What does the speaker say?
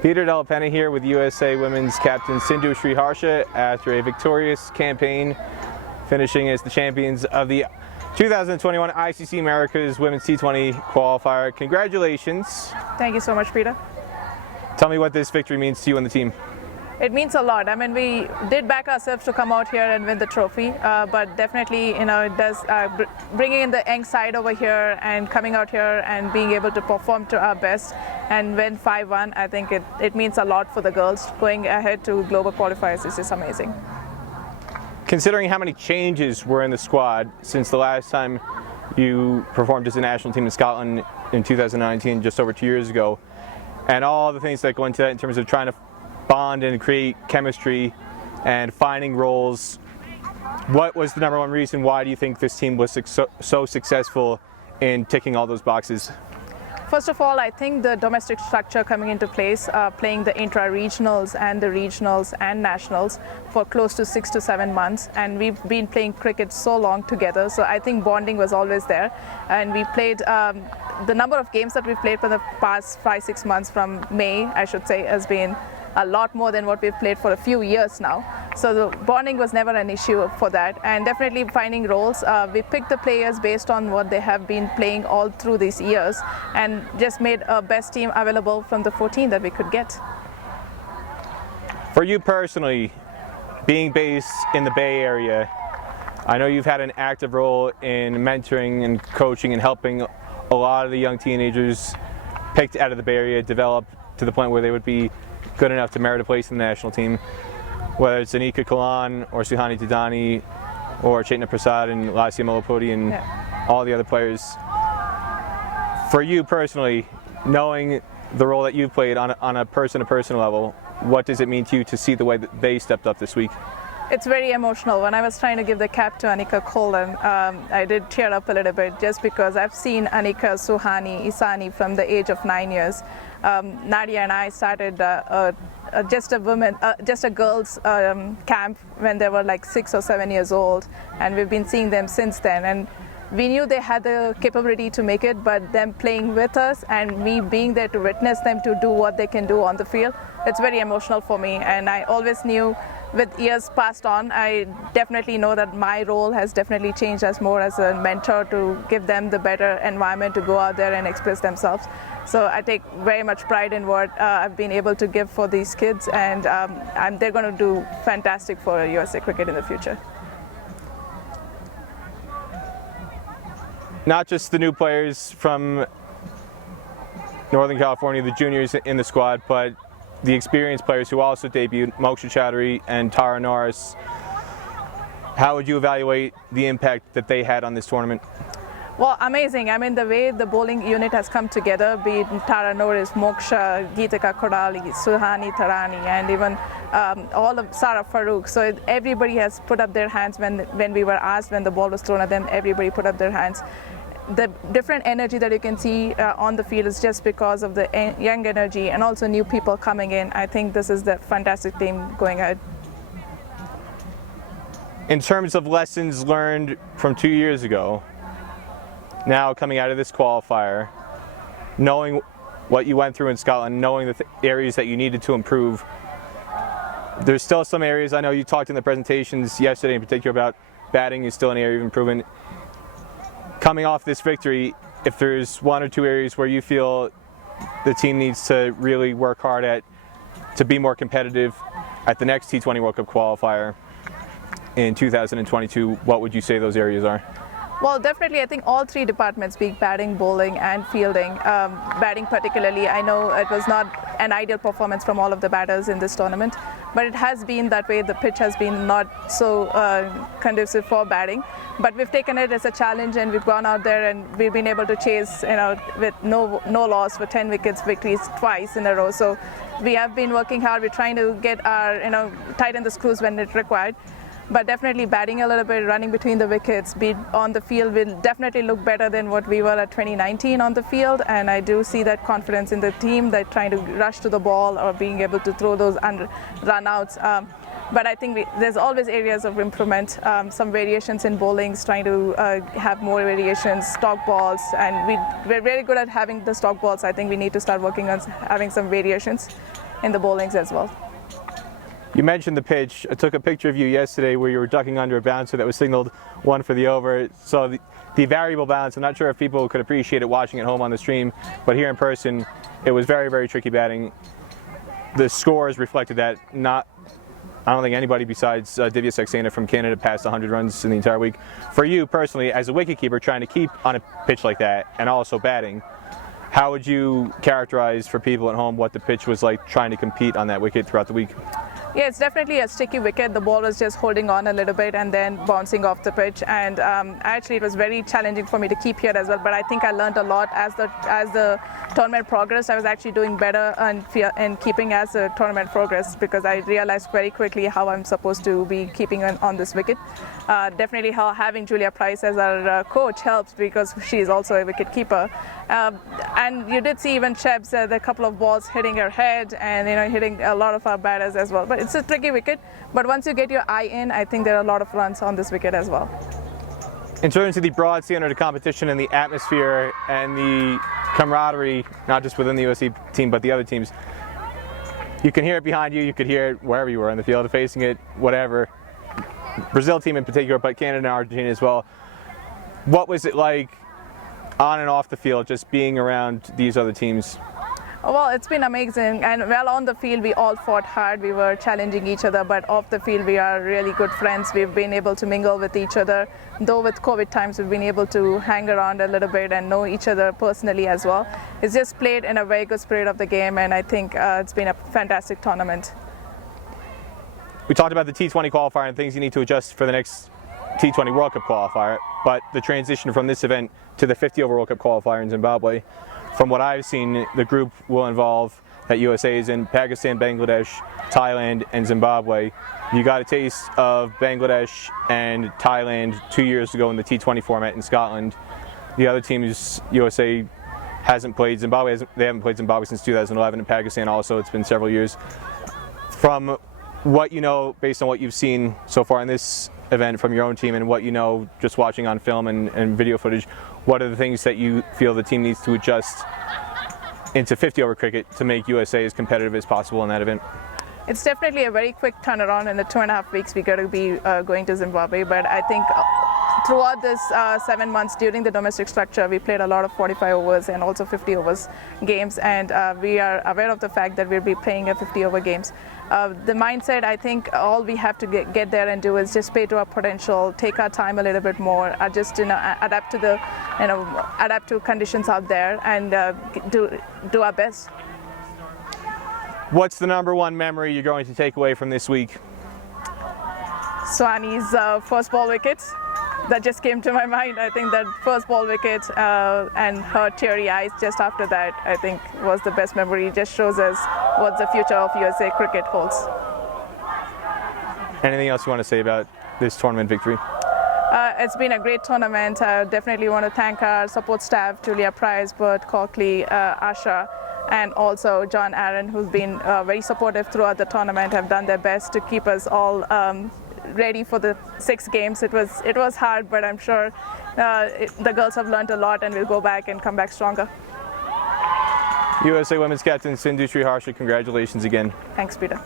Peter Della Penna here with USA Women's captain Sindhu Sriharsha after a victorious campaign, finishing as the champions of the 2021 ICC Americas Women's T20 Qualifier. Congratulations. Thank you so much, Peter. Tell me what this victory means to you and the team. It means a lot. I mean, we did back ourselves to come out here and win the trophy, but definitely, it does bringing in the young side over here and coming out here and being able to perform to our best and win 5-1. I think it means a lot for the girls. Going ahead to global qualifiers is just amazing. Considering how many changes were in the squad since the last time you performed as a national team in Scotland in 2019, just over 2 years ago, and all the things that go into that in terms of trying to bond and create chemistry and finding roles, what was the number one reason why do you think this team was so successful in ticking all those boxes? First of all, I think the domestic structure coming into place, playing the intra-regionals and the regionals and nationals for close to 6 to 7 months, and we've been playing cricket so long together, so I think bonding was always there. And we played, the number of games that we've played for the past 5-6 months from May, I should say, has been a lot more than what we've played for a few years now. So the bonding was never an issue for that, and definitely finding roles. We picked the players based on what they have been playing all through these years and just made a best team available from the 14 that we could get. For you personally, being based in the Bay Area, I know you've had an active role in mentoring and coaching and helping a lot of the young teenagers picked out of the Bay Area develop to the point where they would be good enough to merit a place in the national team, whether it's Anika Kalan or Suhani Tadani or Chetna Prasad and Lasya Malapodi and all the other players. For you personally, knowing the role that you've played on a person-to-person level, what does it mean to you to see the way that they stepped up this week? It's very emotional. When I was trying to give the cap to Anika Kalan, I did tear up a little bit just because I've seen Anika, Suhani, Isani from the age of 9 years. Nadia and I started just a girls camp when they were like 6 or 7 years old, and we've been seeing them since then. And we knew they had the capability to make it, but them playing with us and me being there to witness them to do what they can do on the field, it's very emotional for me. And I always knew, with years passed on, I definitely know that my role has definitely changed as more as a mentor to give them the better environment to go out there and express themselves. So I take very much pride in what I've been able to give for these kids, and they're going to do fantastic for USA cricket in the future. Not just the new players from Northern California, the juniors in the squad, but the experienced players who also debuted, Moksha Chaudhary and Tara Norris. How would you evaluate the impact that they had on this tournament? Well, amazing. I mean, the way the bowling unit has come together, be it Tara Norris, Moksha, Geetika Kodali, Suhani Tarani, and even all of Sara Farouk. So everybody has put up their hands when we were asked, when the ball was thrown at them, everybody put up their hands. The different energy that you can see on the field is just because of the young energy and also new people coming in. I think this is the fantastic team going ahead. In terms of lessons learned from 2 years ago, now coming out of this qualifier, knowing what you went through in Scotland, knowing the areas that you needed to improve, there's still some areas, I know you talked in the presentations yesterday in particular about batting is still an area of improvement. Coming off this victory, if there's 1 or 2 areas where you feel the team needs to really work hard at to be more competitive at the next T20 World Cup qualifier in 2022, what would you say those areas are? Well, definitely, I think all 3 departments, being batting, bowling, and fielding. Batting particularly, I know it was not an ideal performance from all of the batters in this tournament, but it has been that way. The pitch has been not so conducive for batting, but we've taken it as a challenge, and we've gone out there and we've been able to chase, with no loss for 10 wickets victories twice in a row. So we have been working hard. We're trying to get our, tighten the screws when it's required. But definitely batting a little bit, running between the wickets, be on the field will definitely look better than what we were at 2019 on the field. And I do see that confidence in the team, that trying to rush to the ball or being able to throw those run outs. But I think there's always areas of improvement, some variations in bowlings, trying to have more variations, stock balls, and we're very good at having the stock balls. I think we need to start working on having some variations. in the bowlings as well. You mentioned the pitch. I took a picture of you yesterday where you were ducking under a bouncer that was signaled one for the over. So the variable bounce, I'm not sure if people could appreciate it watching at home on the stream, but here in person, it was very, very tricky batting. The scores reflected that. I don't think anybody besides Divya Saxena from Canada passed 100 runs in the entire week. For you personally, as a wicketkeeper trying to keep on a pitch like that and also batting, how would you characterize for people at home what the pitch was like trying to compete on that wicket throughout the week? Yeah, it's definitely a sticky wicket. The ball was just holding on a little bit and then bouncing off the pitch. And actually, it was very challenging for me to keep here as well. But I think I learned a lot as the tournament progressed. I was actually doing better in keeping as the tournament progressed, because I realized very quickly how I'm supposed to be keeping on this wicket. Definitely having Julia Price as our coach helps, because she is also a wicket keeper. And you did see even Chebs, a couple of balls hitting her head and hitting a lot of our batters as well. But it's a tricky wicket. But once you get your eye in, I think there are a lot of runs on this wicket as well. In terms of the broad standard of competition and the atmosphere and the camaraderie, not just within the USA team but the other teams, you can hear it behind you, you could hear it wherever you were in the field, facing it, whatever. Brazil team in particular, but Canada and Argentina as well. What was it like on and off the field, just being around these other teams? Well, it's been amazing, and well, on the field we all fought hard. We were challenging each other, but off the field we are really good friends. We've been able to mingle with each other. Though with COVID times we've been able to hang around a little bit and know each other personally as well. It's just played in a very good spirit of the game, and I think it's been a fantastic tournament. We talked about the T20 qualifier and things you need to adjust for the next T20 World Cup qualifier, but the transition from this event to the 50 over World Cup qualifier in Zimbabwe, from what I've seen, the group will involve that USA is in Pakistan, Bangladesh, Thailand, and Zimbabwe. You got a taste of Bangladesh and Thailand 2 years ago in the T20 format in Scotland. The other teams, USA hasn't played Zimbabwe. They haven't played Zimbabwe since 2011, and Pakistan also. It's been several years. From what you know, based on what you've seen so far in this event from your own team and what you know just watching on film and video footage, what are the things that you feel the team needs to adjust into 50 over cricket to make USA as competitive as possible in that event? It's definitely a very quick turnaround. In the 2.5 weeks we got to be going to Zimbabwe, but I think throughout this 7 months during the domestic structure, we played a lot of 45 overs and also 50 overs games, and we are aware of the fact that we'll be playing a 50 over games. The mindset, I think all we have to get there and do is just play to our potential, take our time a little bit more, just adapt to conditions out there, and do our best. What's the number one memory you're going to take away from this week? Swani's first ball wicket. That just came to my mind. I think that first ball wicket and her teary eyes just after that, I think, was the best memory. It just shows us what the future of USA cricket holds. Anything else you want to say about this tournament victory? It's been a great tournament. I definitely want to thank our support staff, Julia Price, Bert Coakley, Asha, and also John Aaron, who's been very supportive throughout the tournament, have done their best to keep us all ready for the 6 games. It was hard, but I'm sure the girls have learned a lot and will go back and come back stronger. USA Women's Captain Sindhu Sriharsha, congratulations again. Thanks, Peter.